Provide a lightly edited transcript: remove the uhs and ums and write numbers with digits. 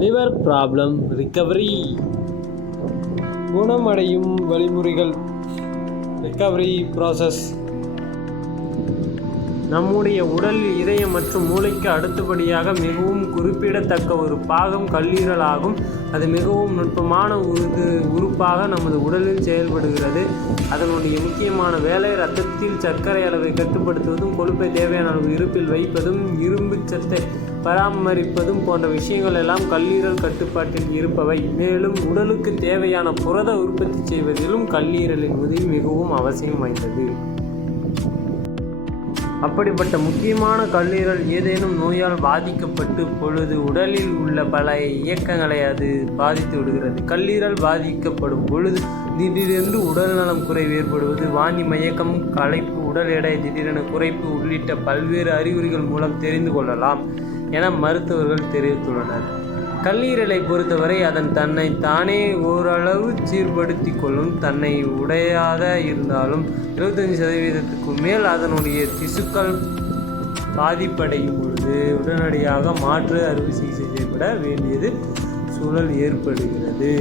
Liver problem recovery. குணமடையும் வழிமுறைகள். Recovery process. நம்முடைய உடலில் இதயம் மற்றும் மூளைக்கு அடுத்தபடியாக மிகவும் குறிப்பிடத்தக்க ஒரு பாகம் கல்லீரல் ஆகும். அது மிகவும் நுட்பமான உறுப்பாக நமது உடலில் செயல்படுகிறது. அதனுடைய முக்கியமான வேலை இரத்தத்தில் சர்க்கரை அளவை கட்டுப்படுத்துவதும், கொழுப்பை தேவையான அளவு இருப்பில் வைப்பதும், இரும்பு சத்தை பராமரிப்பதும் போன்ற விஷயங்கள் எல்லாம் கல்லீரல் கட்டுப்பாட்டில் இருப்பவை. மேலும் உடலுக்கு தேவையான புரத உற்பத்தி செய்வதிலும் கல்லீரலின் உதவி மிகவும் அவசியம் வாய்ந்தது. அப்படிப்பட்ட முக்கியமான கல்லீரல் ஏதேனும் நோயால் பாதிக்கப்பட்டு பொழுது உடலில் உள்ள பல இயக்கங்களை அது பாதித்து விடுகிறது. கல்லீரல் பாதிக்கப்படும் பொழுது திடீரென்று உடல் நலம் குறைவு ஏற்படுவது, வாந்தி, மயக்கம், களைப்பு, உடல் எடை திடீரென குறைப்பு உள்ளிட்ட பல்வேறு அறிகுறிகள் மூலம் தெரிந்து கொள்ளலாம் என மருத்துவர்கள் தெரிவித்துள்ளனர். கல்லீரலை பொறுத்தவரை அதன் தன்னை தானே ஓரளவு சீர்படுத்தி கொள்ளும் தன்னை உடையதாக இருந்தாலும் 75% மேல் அதனுடைய திசுக்கள் பாதிப்படையும் பொழுது உடனடியாக மாற்று அறுவை சிகிச்சை செய்யப்பட வேண்டியது சூழல் ஏற்படுகிறது.